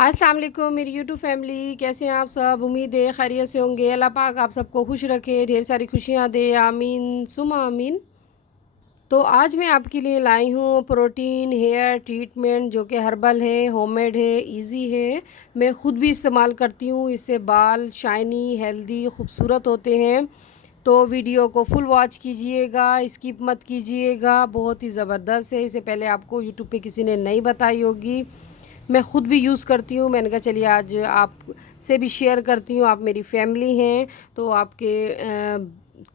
अस्सलाम वालेकुम मेरी यूट्यूब फैमिली, कैसे हैं आप सब। उम्मीद है खैरियत से होंगे। अल्लाह पाक आप सबको खुश रखे, ढेर सारी खुशियाँ दे, आमीन सुमा आमीन। तो आज मैं आपके लिए लाई हूँ प्रोटीन हेयर ट्रीटमेंट जो कि हर्बल है, होममेड है, इजी है। मैं ख़ुद भी इस्तेमाल करती हूँ। इससे बाल शाइनी, हेल्दी, खूबसूरत होते हैं। तो वीडियो को फुल वॉच कीजिएगा, स्किप मत कीजिएगा। बहुत ही ज़बरदस्त है। इससे पहले आपको यूट्यूब पे किसी ने नहीं बताई होगी। मैं ख़ुद भी यूज़ करती हूँ। मैंने कहा चलिए आज आप से भी शेयर करती हूँ। आप मेरी फैमिली हैं तो आपके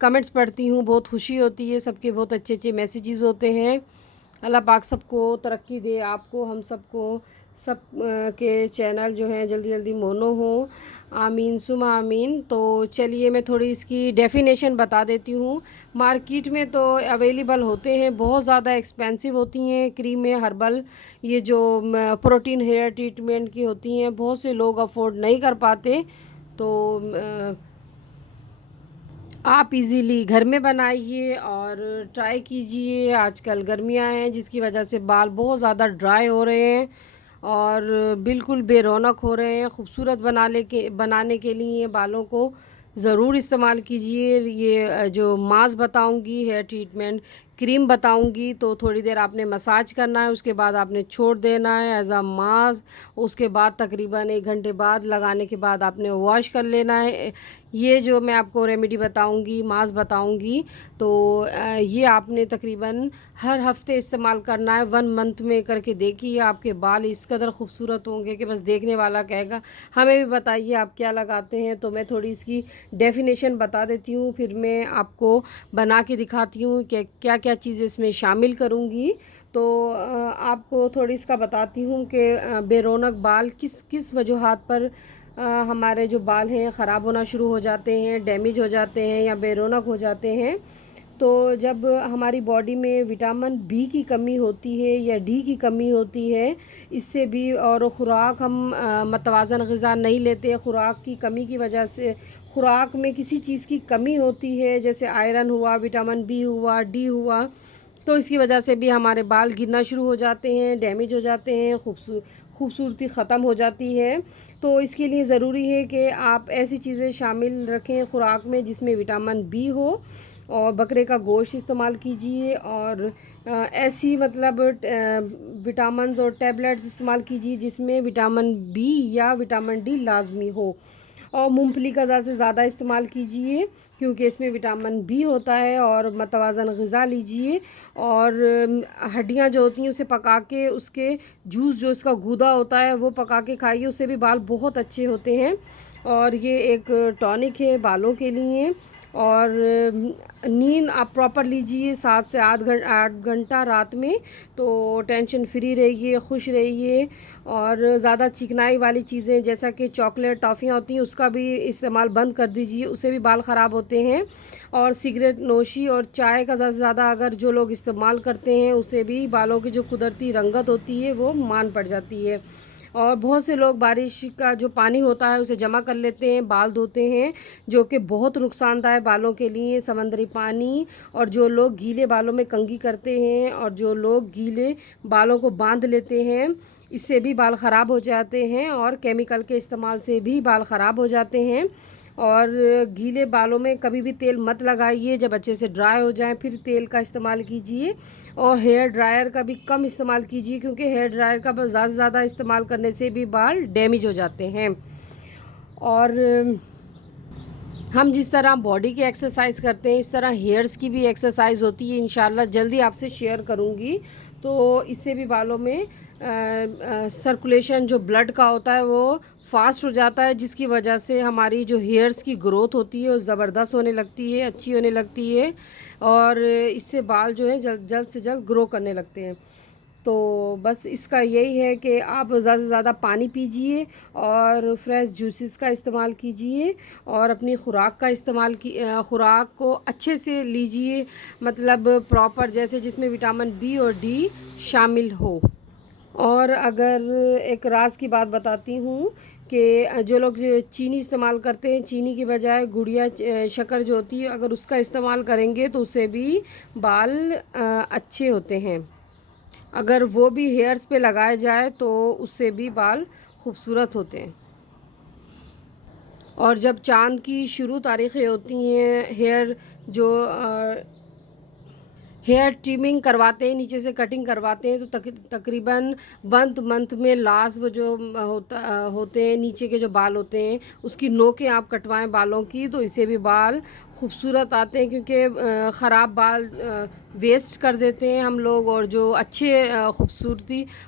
कमेंट्स पढ़ती हूँ, बहुत खुशी होती है। सबके बहुत अच्छे अच्छे मैसेजेस होते हैं। अल्लाह पाक सबको तरक्की दे, आपको, हम सबको, सब के चैनल जो हैं जल्दी जल्दी मोनो हो, आमीन सुमा आमीन। तो चलिए मैं थोड़ी इसकी डेफिनेशन बता देती हूँ। मार्केट में तो अवेलेबल होते हैं, बहुत ज़्यादा एक्सपेंसिव होती हैं क्रीमें हर्बल। ये जो प्रोटीन हेयर ट्रीटमेंट की होती हैं, बहुत से लोग अफोर्ड नहीं कर पाते। तो आप इजीली घर में बनाइए और ट्राई कीजिए। आजकल गर्मियां हैं जिसकी वजह से बाल बहुत ज़्यादा ड्राई हो रहे हैं और बिल्कुल बेरौनक हो रहे हैं। खूबसूरत बनाने के लिए बालों को ज़रूर इस्तेमाल कीजिए। ये जो मास्क बताऊंगी, हेयर ट्रीटमेंट क्रीम बताऊंगी, तो थोड़ी देर आपने मसाज करना है, उसके बाद आपने छोड़ देना है एज आ मास्क। उसके बाद तकरीबन 1 घंटे बाद लगाने के बाद आपने वॉश कर लेना है। ये जो मैं आपको रेमेडी बताऊंगी, मास्क बताऊंगी, तो ये आपने तकरीबन हर हफ्ते इस्तेमाल करना है। 1 मंथ में करके देखिए, आपके बाल इस कदर खूबसूरत होंगे कि बस देखने वाला कहेगा हमें भी बताइए आप क्या लगाते हैं। तो मैं थोड़ी इसकी डेफिनेशन बता देती हूँ, फिर मैं आपको बना के दिखाती हूँ कि क्या क्या चीज़ें इसमें शामिल करूँगी। तो आपको थोड़ी इसका बताती हूँ कि बेरौनक बाल किस किस वजूहात पर हमारे जो बाल हैं ख़राब होना शुरू हो जाते हैं, डैमेज हो जाते हैं या बेरौनक हो जाते हैं। तो जब हमारी बॉडी में विटामिन बी की कमी होती है या डी की कमी होती है, इससे भी, और ख़ुराक हम मतवाज़न ग़िज़ा नहीं लेते, ख़ुराक की कमी की वजह से, ख़ुराक में किसी चीज़ की कमी होती है, जैसे आयरन हुआ, विटामिन बी हुआ, डी हुआ, तो इसकी वजह से भी हमारे बाल गिरना शुरू हो जाते हैं, डैमेज हो जाते हैं, खूबसूरती ख़त्म हो जाती है। तो इसके लिए ज़रूरी है कि आप ऐसी चीज़ें शामिल रखें ख़ुराक में जिसमें विटामिन बी हो, और बकरे का गोश्त इस्तेमाल कीजिए, और ऐसी मतलब विटामिन्स और टैबलेट्स इस्तेमाल कीजिए जिसमें विटामिन बी या विटामिन डी लाजमी हो। और मूंगफली का ज़्यादा से ज़्यादा इस्तेमाल कीजिए क्योंकि इसमें विटामिन बी होता है। और मतवाज़न ग़िज़ा लीजिए, और हड्डियाँ जो होती हैं उसे पका के, उसके जूस जो इसका गूदा होता है वो पका के खाइए, उससे भी बाल बहुत अच्छे होते हैं। और ये एक टॉनिक है बालों के लिए। और नींद आप प्रॉपर लीजिए 7 से 8 घंटा रात में, तो टेंशन फ्री रहिए, खुश रहिए। और ज़्यादा चिकनाई वाली चीज़ें जैसा कि चॉकलेट, टॉफ़ियाँ होती हैं, उसका भी इस्तेमाल बंद कर दीजिए, उससे भी बाल ख़राब होते हैं। और सिगरेट नोशी और चाय का ज़्यादा से ज़्यादा अगर जो लोग इस्तेमाल करते हैं, उससे भी बालों की जो कुदरती रंगत होती है वो मान पड़ जाती है। और बहुत से लोग बारिश का जो पानी होता है उसे जमा कर लेते हैं, बाल धोते हैं, जो कि बहुत नुकसानदायक बालों के लिए। समंदरी पानी, और जो लोग गीले बालों में कंघी करते हैं, और जो लोग गीले बालों को बांध लेते हैं, इससे भी बाल ख़राब हो जाते हैं। और केमिकल के इस्तेमाल से भी बाल ख़राब हो जाते हैं। और गीले बालों में कभी भी तेल मत लगाइए, जब अच्छे से ड्राई हो जाएं फिर तेल का इस्तेमाल कीजिए। और हेयर ड्रायर का भी कम इस्तेमाल कीजिए क्योंकि हेयर ड्रायर का बस ज़्यादा से ज़्यादा इस्तेमाल करने से भी बाल डैमेज हो जाते हैं। और हम जिस तरह बॉडी की एक्सरसाइज करते हैं, इस तरह हेयर्स की भी एक्सरसाइज होती है। इंशाल्लाह जल्दी आपसे शेयर करूँगी। तो इससे भी बालों में सर्कुलेशन जो ब्लड का होता है वो फास्ट हो जाता है, जिसकी वजह से हमारी जो हेयर्स की ग्रोथ होती है वो ज़बरदस्त होने लगती है, अच्छी होने लगती है। और इससे बाल जो है जल्द से जल्द ग्रो करने लगते हैं। तो बस इसका यही है कि आप ज़्यादा से ज़्यादा पानी पीजिए, और फ्रेश जूसेस का इस्तेमाल कीजिए, और अपनी ख़ुराक का इस्तेमाल की ख़ुराक को अच्छे से लीजिए, मतलब प्रॉपर, जैसे जिसमें विटामिन बी और डी शामिल हो। और अगर एक राज की बात बताती हूँ कि जो लोग चीनी इस्तेमाल करते हैं, चीनी की बजाय गुड़िया शक्कर जो होती है, अगर उसका इस्तेमाल करेंगे तो उससे भी बाल अच्छे होते हैं। अगर वो भी हेयर्स पे लगाया जाए तो उससे भी बाल खूबसूरत होते हैं। और जब चाँद की शुरू तारीख़ें होती हैं, हेयर ट्रिमिंग करवाते हैं, नीचे से कटिंग करवाते हैं, तो तकरीबन मंथ में लास्ट वो जो होते हैं, नीचे के जो बाल होते हैं उसकी नोकें आप कटवाएं बालों की, तो इससे भी बाल खूबसूरत आते हैं। क्योंकि ख़राब बाल वेस्ट कर देते हैं हम लोग, और जो अच्छे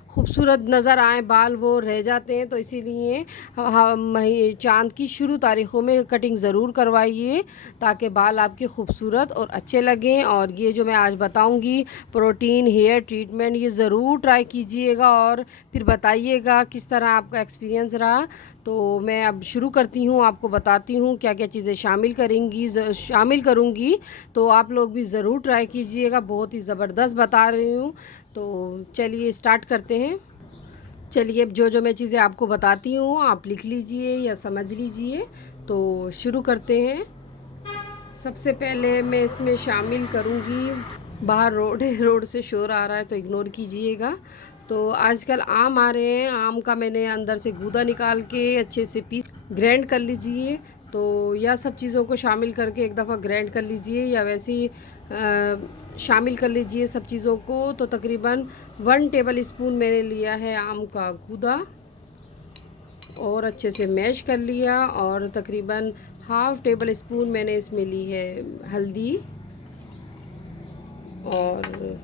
खूबसूरत नज़र आए बाल वो रह जाते हैं। तो इसीलिए हम चाँद की शुरू तारीख़ों में कटिंग ज़रूर करवाइए, ताकि बाल आपके खूबसूरत और अच्छे लगें। और ये जो मैं आज बताऊंगी प्रोटीन हेयर ट्रीटमेंट, ये ज़रूर ट्राई कीजिएगा और फिर बताइएगा किस तरह आपका एक्सपीरियंस रहा। तो मैं अब शुरू करती हूँ, आपको बताती हूँ क्या क्या चीज़ें शामिल करूँगी। तो आप लोग भी ज़रूर ट्राई कीजिएगा, बहुत ही ज़बरदस्त बता रही हूँ। तो चलिए स्टार्ट करते हैं। चलिए अब जो मैं चीज़ें आपको बताती हूँ आप लिख लीजिए या समझ लीजिए। तो शुरू करते हैं। सबसे पहले मैं इसमें शामिल करूँगी, बाहर रोड से शोर आ रहा है तो इग्नोर कीजिएगा। तो आजकल आम आ रहे हैं, आम का मैंने अंदर से गूदा निकाल के अच्छे से पीस ग्राइंड कर लीजिए। तो यह सब चीज़ों को शामिल करके एक दफ़ा ग्राइंड कर लीजिए, या वैसे ही शामिल कर लीजिए सब चीज़ों को। तो तकरीबन 1 टेबल स्पून मैंने लिया है आम का गूदा और अच्छे से मैश कर लिया। और तकरीबन ½ टेबल स्पून मैंने इसमें ली है हल्दी, और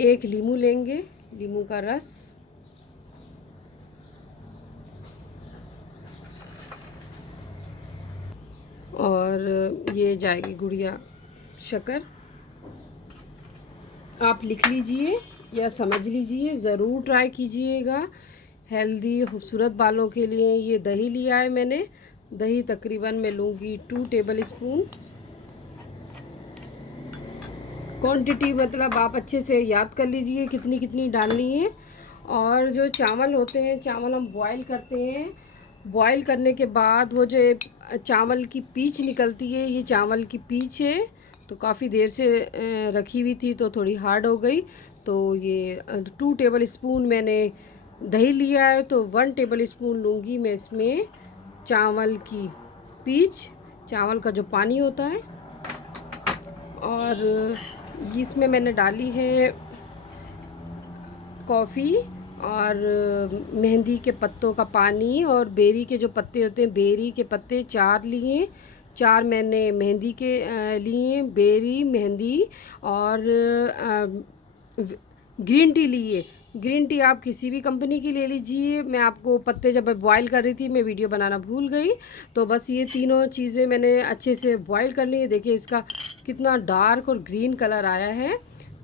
1 नींबू लेंगे, नींबू का रस, और ये जाएगी गुड़िया शक्कर। आप लिख लीजिए या समझ लीजिए, ज़रूर ट्राई कीजिएगा। हेल्दी खूबसूरत बालों के लिए ये दही लिया है मैंने। दही तकरीबन मैं लूँगी 2 टेबल स्पून। क्वांटिटी मतलब आप अच्छे से याद कर लीजिए कितनी कितनी डालनी है। और जो चावल होते हैं, चावल हम बॉईल करते हैं, बॉईल करने के बाद वो जो चावल की पीच निकलती है, ये चावल की पीच है। तो काफ़ी देर से रखी हुई थी तो थोड़ी हार्ड हो गई। तो ये 2 टेबल स्पून मैंने दही लिया है। तो 1 टेबल स्पून लूँगी मैं इसमें चावल की पीच, चावल का जो पानी होता है। और इसमें मैंने डाली है कॉफ़ी और मेहंदी के पत्तों का पानी, और बेरी के जो पत्ते होते हैं, बेरी के पत्ते 4 लिए, 4 मैंने मेहंदी के लिए, बेरी, मेहंदी, और ग्रीन टी लिए। ग्रीन टी आप किसी भी कंपनी की ले लीजिए। मैं आपको पत्ते जब बॉईल कर रही थी मैं वीडियो बनाना भूल गई। तो बस ये तीनों चीज़ें मैंने अच्छे से बॉईल कर ली। देखिए इसका कितना डार्क और ग्रीन कलर आया है।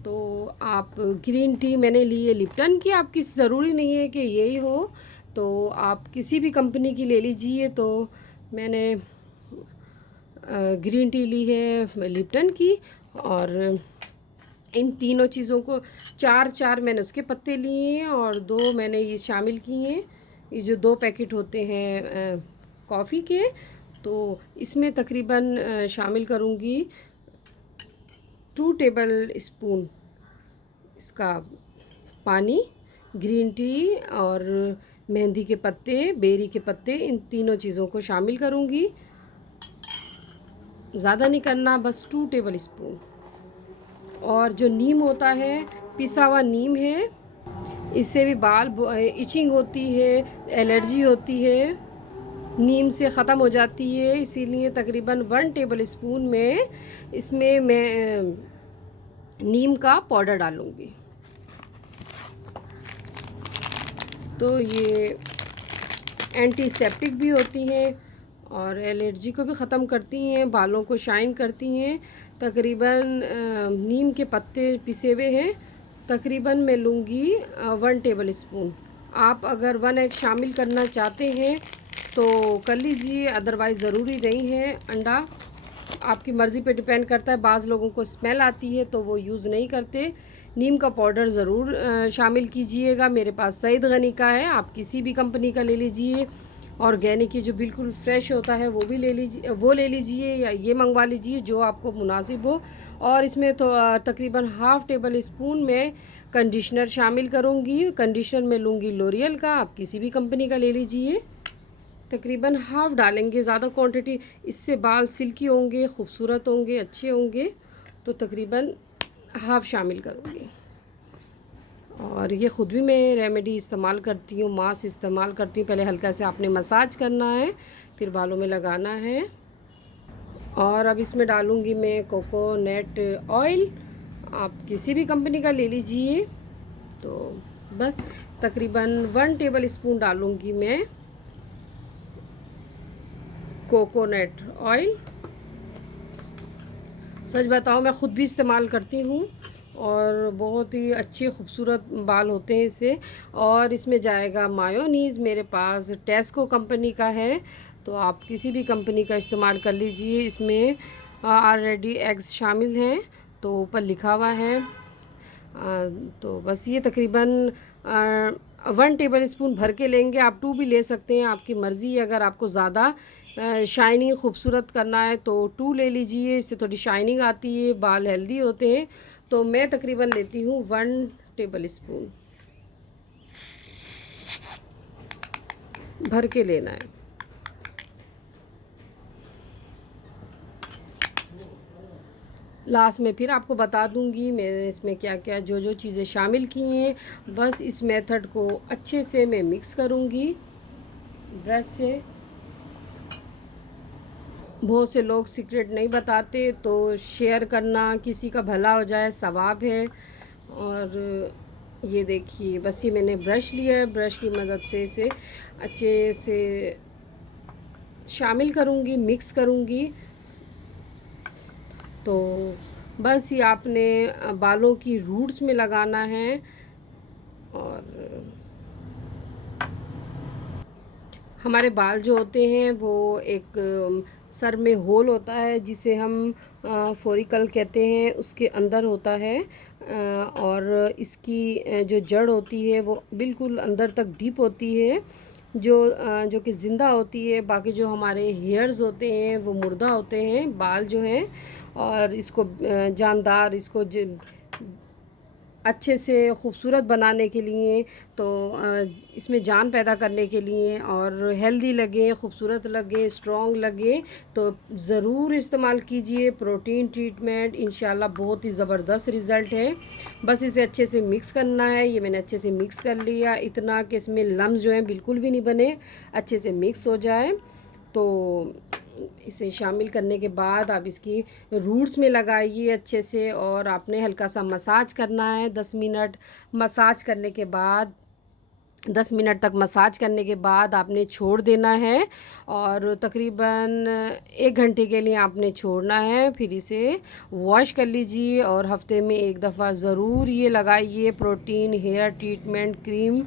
तो आप ग्रीन टी मैंने ली है लिप्टन की, आपकी ज़रूरी नहीं है कि यही हो, तो आप किसी भी कंपनी की ले लीजिए। तो मैंने ग्रीन टी ली है लिप्टन की, और इन तीनों चीज़ों को 4 मैंने उसके पत्ते लिए हैं, और 2 मैंने ये शामिल किए हैं, ये जो 2 पैकेट होते हैं कॉफ़ी के। तो इसमें तकरीबन शामिल करूँगी 2 टेबल स्पून इसका पानी, ग्रीन टी और मेहंदी के पत्ते, बेरी के पत्ते, इन तीनों चीज़ों को शामिल करूँगी। ज़्यादा नहीं करना, बस 2 टेबल स्पून। और जो नीम होता है, पिसा हुआ नीम है, इससे भी बाल इचिंग होती है, एलर्जी होती है, नीम से ख़त्म हो जाती है। इसीलिए तकरीबन 1 टेबल स्पून में इसमें मैं नीम का पाउडर डालूँगी। तो ये एंटीसेप्टिक भी होती हैं और एलर्जी को भी ख़त्म करती हैं, बालों को शाइन करती हैं। तकरीबन नीम के पत्ते पिसे हुए हैं, तकरीबन मैं लूँगी 1 टेबल स्पून। आप अगर 1 एग शामिल करना चाहते हैं तो कर लीजिए, अदरवाइज़ ज़रूरी नहीं है। अंडा आपकी मर्ज़ी पे डिपेंड करता है। बाज़ लोगों को स्मेल आती है तो वो यूज़ नहीं करते। नीम का पाउडर ज़रूर शामिल कीजिएगा। मेरे पास सईद गनी का है, आप किसी भी कंपनी का ले लीजिए। ऑर्गेनिक की जो बिल्कुल फ्रेश होता है वो भी ले लीजिए, या ये मंगवा लीजिए जो आपको मुनासिब हो। और इसमें तो तकरीबन हाफ़ टेबल स्पून में कंडीशनर शामिल करूँगी। कंडीशनर में लूँगी लोरियल का, आप किसी भी कंपनी का ले लीजिए। तकरीबन हाफ़ डालेंगे, ज़्यादा क्वांटिटी, इससे बाल सिल्की होंगे, खूबसूरत होंगे, अच्छे होंगे। तो तकरीबन हाफ़ शामिल करूँगी। और ये ख़ुद भी मैं रेमेडी इस्तेमाल करती हूँ, मास्क इस्तेमाल करती हूँ। पहले हल्का से आपने मसाज करना है, फिर बालों में लगाना है। और अब इसमें डालूँगी मैं कोकोनट ऑयल, आप किसी भी कंपनी का ले लीजिए। तो बस तकरीबन 1 टेबल स्पून डालूँगी मैं कोकोनट ऑयल। सच बताऊँ, मैं ख़ुद भी इस्तेमाल करती हूँ और बहुत ही अच्छे खूबसूरत बाल होते हैं इससे। और इसमें जाएगा मायोनीज़, मेरे पास टेस्को कंपनी का है, तो आप किसी भी कंपनी का इस्तेमाल कर लीजिए। इसमें ऑलरेडी एग्स शामिल हैं, तो ऊपर लिखा हुआ है। तो बस ये तकरीबन 1 टेबल स्पून भर के लेंगे। आप 2 भी ले सकते हैं, आपकी मर्ज़ी। अगर आपको ज़्यादा शाइनिंग खूबसूरत करना है तो 2 ले लीजिए, इससे थोड़ी शाइनिंग आती है, बाल हेल्दी होते हैं। तो मैं तकरीबन लेती हूँ 1 टेबल स्पून भर के लेना है। लास्ट में फिर आपको बता दूंगी मैंने इसमें क्या क्या जो चीज़ें शामिल की हैं। बस इस मेथड को अच्छे से मैं मिक्स करूंगी ब्रश से। बहुत से लोग सीक्रेट नहीं बताते, तो शेयर करना, किसी का भला हो जाए, सवाब है। और ये देखिए, बस ये मैंने ब्रश लिया है, ब्रश की मदद से इसे अच्छे से शामिल करूंगी, मिक्स करूंगी। तो बस ये आपने बालों की रूट्स में लगाना है। और हमारे बाल जो होते हैं वो एक सर में होल होता है, जिसे हम फोरिकल कहते हैं, उसके अंदर होता है। और इसकी जो जड़ होती है वो बिल्कुल अंदर तक डीप होती है, जो कि ज़िंदा होती है। बाकी जो हमारे हेयर्स होते हैं वो मुर्दा होते हैं, बाल जो हैं। और इसको जानदार, इसको अच्छे से खूबसूरत बनाने के लिए, तो इसमें जान पैदा करने के लिए, और हेल्दी लगे, खूबसूरत लगे, स्ट्रॉन्ग लगे, तो ज़रूर इस्तेमाल कीजिए प्रोटीन ट्रीटमेंट। इंशाल्लाह बहुत ही ज़बरदस्त रिज़ल्ट है। बस इसे अच्छे से मिक्स करना है। ये मैंने अच्छे से मिक्स कर लिया, इतना कि इसमें लम्स जो हैं बिल्कुल भी नहीं बने, अच्छे से मिक्स हो जाए। तो इसे शामिल करने के बाद आप इसकी रूट्स में लगाइए अच्छे से, और आपने हल्का सा मसाज करना है 10 मिनट। मसाज करने के बाद 10 मिनट तक मसाज करने के बाद आपने छोड़ देना है, और तकरीबन 1 घंटे के लिए आपने छोड़ना है। फिर इसे वॉश कर लीजिए, और हफ्ते में 1 दफ़ा ज़रूर ये लगाइए प्रोटीन हेयर ट्रीटमेंट क्रीम,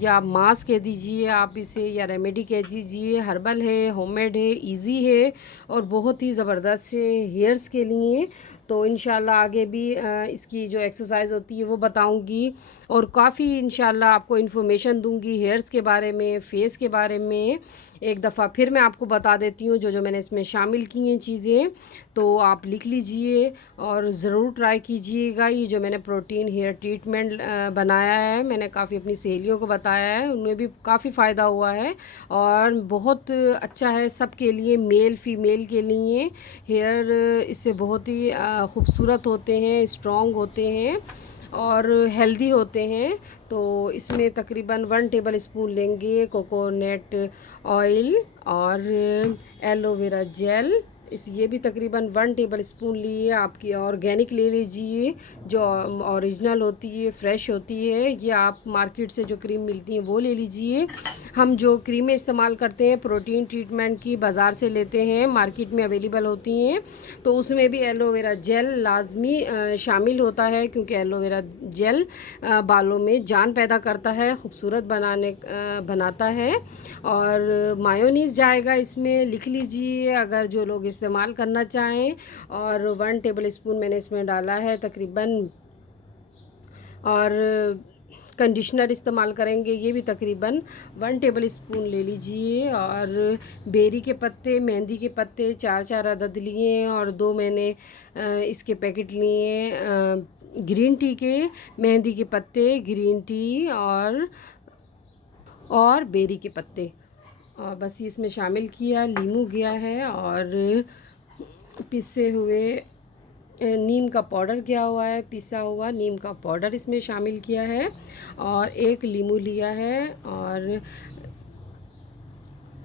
या मास्क कह दीजिए आप इसे, या रेमेडी कह दीजिए। हर्बल है, होममेड है, इजी है, और बहुत ही ज़बरदस्त है हेयर्स के लिए। तो इंशाल्लाह आगे भी इसकी जो एक्सरसाइज होती है वो बताऊंगी, और काफ़ी इंशाल्लाह आपको इन्फॉर्मेशन दूंगी हेयर्स के बारे में, फेस के बारे में। एक दफ़ा फिर मैं आपको बता देती हूँ जो मैंने इसमें शामिल की हैं चीज़ें, तो आप लिख लीजिए और ज़रूर ट्राई कीजिएगा। ये जो मैंने प्रोटीन हेयर ट्रीटमेंट बनाया है, मैंने काफ़ी अपनी सहेलियों को बताया है, उन्हें भी काफ़ी फ़ायदा हुआ है, और बहुत अच्छा है सबके लिए, मेल फीमेल के लिए। हेयर इससे बहुत ही खूबसूरत होते हैं, स्ट्रॉन्ग होते हैं, और हेल्दी होते हैं। तो इसमें तकरीबन 1 टेबल स्पून लेंगे कोकोनट ऑयल, और एलोवेरा जेल, ये भी तकरीबन 1 टेबल स्पून लिए। आपकी ऑर्गेनिक ले लीजिए, जो ओरिजिनल होती है, फ्रेश होती है। ये आप मार्केट से जो क्रीम मिलती है वो ले लीजिए। हम जो क्रीमें इस्तेमाल करते हैं प्रोटीन ट्रीटमेंट की, बाज़ार से लेते हैं, मार्केट में अवेलेबल होती हैं, तो उसमें भी एलोवेरा जेल लाजमी शामिल होता है, क्योंकि एलोवेरा जेल बालों में जान पैदा करता है, खूबसूरत बनाता है। और मायोनीज़ जाएगा इसमें, लिख लीजिए अगर जो लोग इस्तेमाल करना चाहें। और 1 टेबल स्पून मैंने इसमें डाला है तकरीबन। और कंडीशनर इस्तेमाल करेंगे, ये भी तकरीबन 1 टेबल स्पून ले लीजिए। और बेरी के पत्ते, मेहंदी के पत्ते 4-4 अदद लिए हैं। और 2 मैंने इसके पैकेट लिए ग्रीन टी के, मेहंदी के पत्ते, ग्रीन टी और बेरी के पत्ते। और बस ये इसमें शामिल किया, लीमू गया है और पिसे हुए नीम का पाउडर किया हुआ है, पिसा हुआ नीम का पाउडर इसमें शामिल किया है। और 1 लीमू लिया है और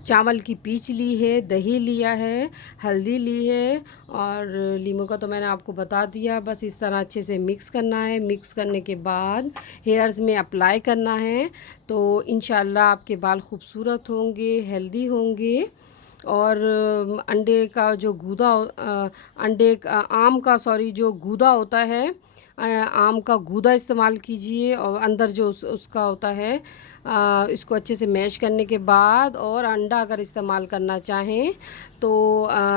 चावल की पीच ली है, दही लिया है, हल्दी ली है और लीमू का तो मैंने आपको बता दिया। बस इस तरह अच्छे से मिक्स करना है। मिक्स करने के बाद हेयर्स में अप्लाई करना है, तो इंशाल्लाह आपके बाल खूबसूरत होंगे, हेल्दी होंगे। और अंडे का जो गूदा आम का जो गूदा होता है, आम का गूदा इस्तेमाल कीजिए। और अंदर जो उसका होता है, इसको अच्छे से मैश करने के बाद, और अंडा अगर इस्तेमाल करना चाहें तो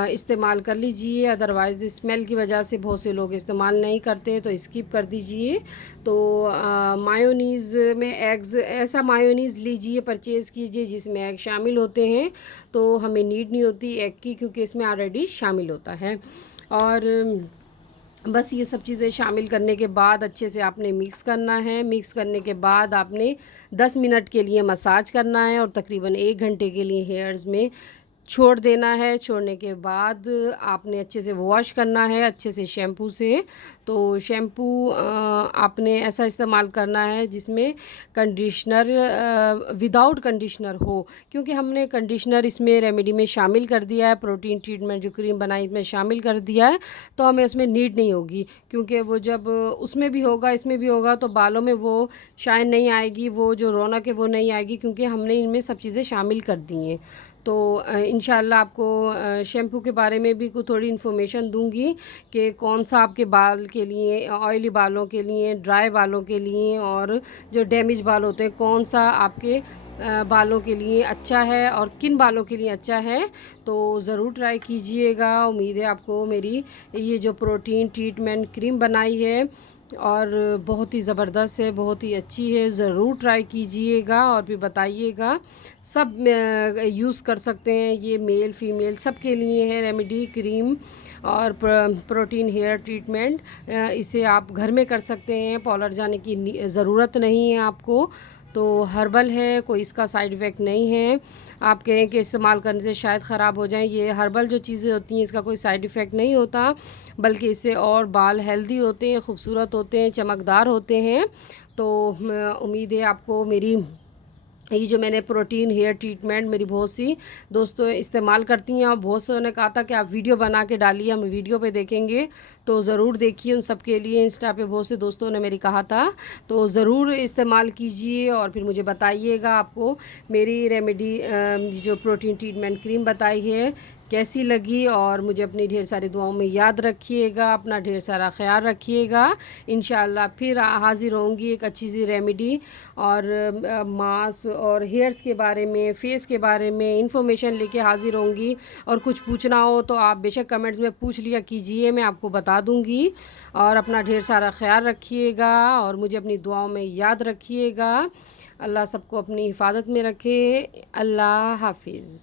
इस्तेमाल कर लीजिए। अदरवाइज़ स्मेल की वजह से बहुत से लोग इस्तेमाल नहीं करते, तो स्किप कर दीजिए। तो मायोनीज़ में एग्स, ऐसा मायोनीज़ लीजिए, परचेज़ कीजिए जिसमें एग शामिल होते हैं, तो हमें नीड नहीं होती एग की, क्योंकि इसमें ऑलरेडी शामिल होता है। और बस ये सब चीज़ें शामिल करने के बाद अच्छे से आपने मिक्स करना है। मिक्स करने के बाद आपने 10 मिनट के लिए मसाज करना है और तकरीबन 1 घंटे के लिए हेयर्स में छोड़ देना है। छोड़ने के बाद आपने अच्छे से वॉश करना है, अच्छे से शैम्पू से। तो शैम्पू आपने ऐसा इस्तेमाल करना है जिसमें कंडीशनर विदाउट कंडीशनर हो, क्योंकि हमने कंडीशनर इसमें रेमेडी में शामिल कर दिया है, प्रोटीन ट्रीटमेंट जो क्रीम बनाई इसमें शामिल कर दिया है, तो हमें उसमें नीड नहीं होगी। क्योंकि वो जब उसमें भी होगा इसमें भी होगा तो बालों में वो शाइन नहीं आएगी, वो जो रौनक है वो नहीं आएगी, क्योंकि हमने इनमें सब चीज़ें शामिल कर दी हैं। तो इंशाल्लाह आपको शैम्पू के बारे में भी कुछ थोड़ी इन्फॉर्मेशन दूंगी कि कौन सा आपके बाल के लिए, ऑयली बालों के लिए, ड्राई बालों के लिए और जो डैमेज बाल होते हैं, कौन सा आपके बालों के लिए अच्छा है और किन बालों के लिए अच्छा है। तो ज़रूर ट्राई कीजिएगा। उम्मीद है आपको मेरी ये जो प्रोटीन ट्रीटमेंट क्रीम बनाई है और बहुत ही ज़बरदस्त है, बहुत ही अच्छी है। ज़रूर ट्राई कीजिएगा और फिर बताइएगा। सब यूज़ कर सकते हैं, ये मेल फीमेल सब के लिए है रेमेडी क्रीम और प्रोटीन हेयर ट्रीटमेंट। इसे आप घर में कर सकते हैं, पार्लर जाने की ज़रूरत नहीं है आपको। तो हर्बल है, कोई इसका साइड इफ़ेक्ट नहीं है। आप कहें कि इस्तेमाल करने से शायद ख़राब हो जाए, ये हर्बल जो चीज़ें होती हैं इसका कोई साइड इफ़ेक्ट नहीं होता, बल्कि इससे और बाल हेल्दी होते हैं, खूबसूरत होते हैं, चमकदार होते हैं। तो उम्मीद है आपको मेरी ये जो मैंने प्रोटीन हेयर ट्रीटमेंट मेरी बहुत सी दोस्तों इस्तेमाल करती हैं, और बहुत से ने कहा था कि आप वीडियो बना के डालिए, हम वीडियो पे देखेंगे। तो ज़रूर देखिए, उन सब के लिए इंस्टा पे बहुत से दोस्तों ने मेरी कहा था, तो ज़रूर इस्तेमाल कीजिए और फिर मुझे बताइएगा आपको मेरी रेमेडी जो प्रोटीन ट्रीटमेंट क्रीम बताई है कैसी लगी। और मुझे अपनी ढेर सारी दुआओं में याद रखिएगा, अपना ढेर सारा ख्याल रखिएगा। इंशाल्लाह फिर हाज़िर होंगी एक अच्छी सी रेमेडी और मास्क और हेयर्स के बारे में, फेस के बारे में इंफॉर्मेशन लेके हाज़िर होंगी। और कुछ पूछना हो तो आप बेशक कमेंट्स में पूछ लिया कीजिए, मैं आपको बता दूँगी। और अपना ढेर सारा ख्याल रखिएगा और मुझे अपनी दुआओं में याद रखिएगा। अल्लाह सबको अपनी हिफाजत में रखे। अल्लाह हाफिज़।